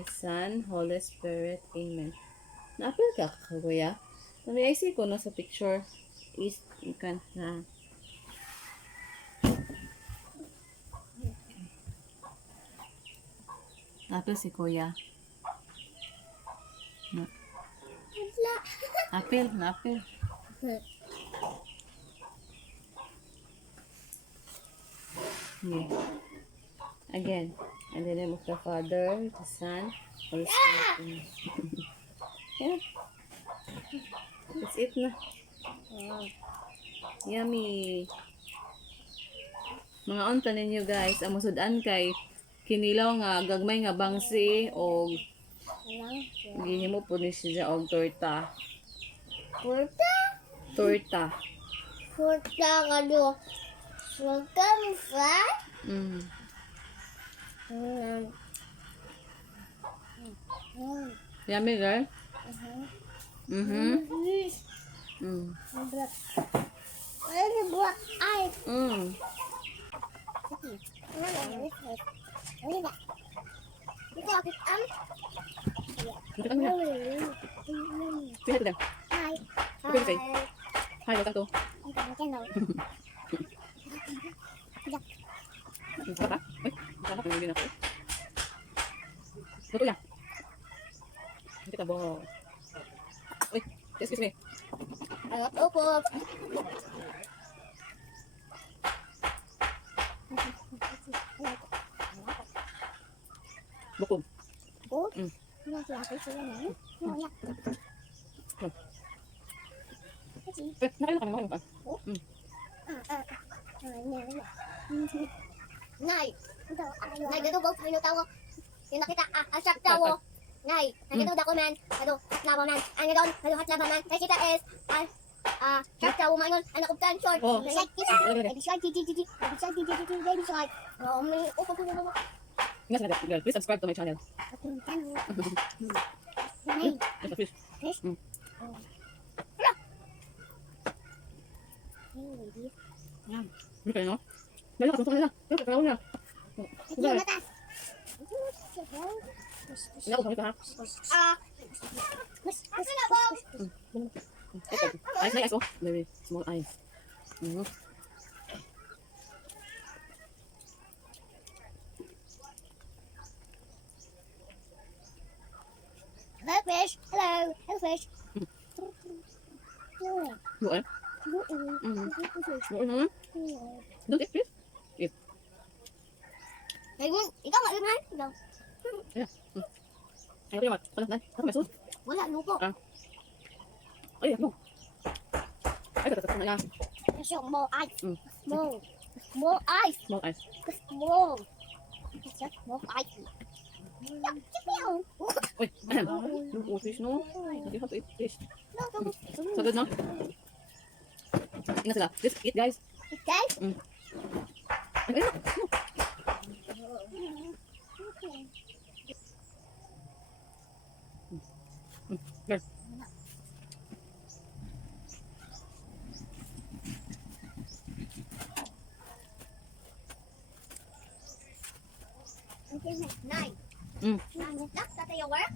the Son, Holy Spirit. Amen. Na-appeal ka, kuya? Sabi, I see ko no sa picture. Is, ikan na. Na-appeal si kuya. Na. Appeal, na-appeal. Yeah. Again, in the name of the Father, the Son, Holy Spirit. Yeah. That's it na. Yummy. Mga unta ninyo guys, ang musudan kay Kinilaw nga gagmay nga bangsi o gihimo po ni siya og torta. Torta? Torta. Torta kado. Torta mo fry? Yummy girl? Mm-hmm. Ano black eye? Ito akit ang? Bakit ano yan? Say hi to them. Hi. What do you say? Hi, welcome to. Baka? Uy, baka pang na ako. Luto yan. Hindi ka bo. Uy, excuse me. Opo. Bukog. Bukog? Ano siya? Sila na yun? Ano yan? Nakain na kami pa. Nay! Nay, gado ba? Ano tawo? Yung nakita, asak tawo. Nay, nagito dako man. Gado, hatlaba man. Ano doon? Gado, hatlaba man. Nakita is, shark tawo man yun. Anak of tension. Like kita. Baby shark, baby shark, baby shark. Oh, may upo ko na. Ingat na girl, please subscribe to my channel. Nay. Fish. Fish? Yan. Hindi kayo, no? Dali, kasuntok nila. Dali, kakaroon niya. Hindi mata. Hindi ako samita, ha? Asa na ba? Eyes na eyes, oh. Very small eyes. Hello, fish. Hello. Hello, fish. Look, eh? Look, naman. Don't eat fish. Eat. Ikaw nga naman. Yeah. Ayaw ko yung mat. Ano may sus? Wala, lupo. Ay, no. Ay, katatak na yan. Kasi more ice. More ice. Small eyes. More. More ice. Uy, ayan. Look, fish, no? You have to eat fish. So good, no? Ingat sila. Just eat, guys. Okay? Ay, no. Girl. Nine. Nine. That's your work?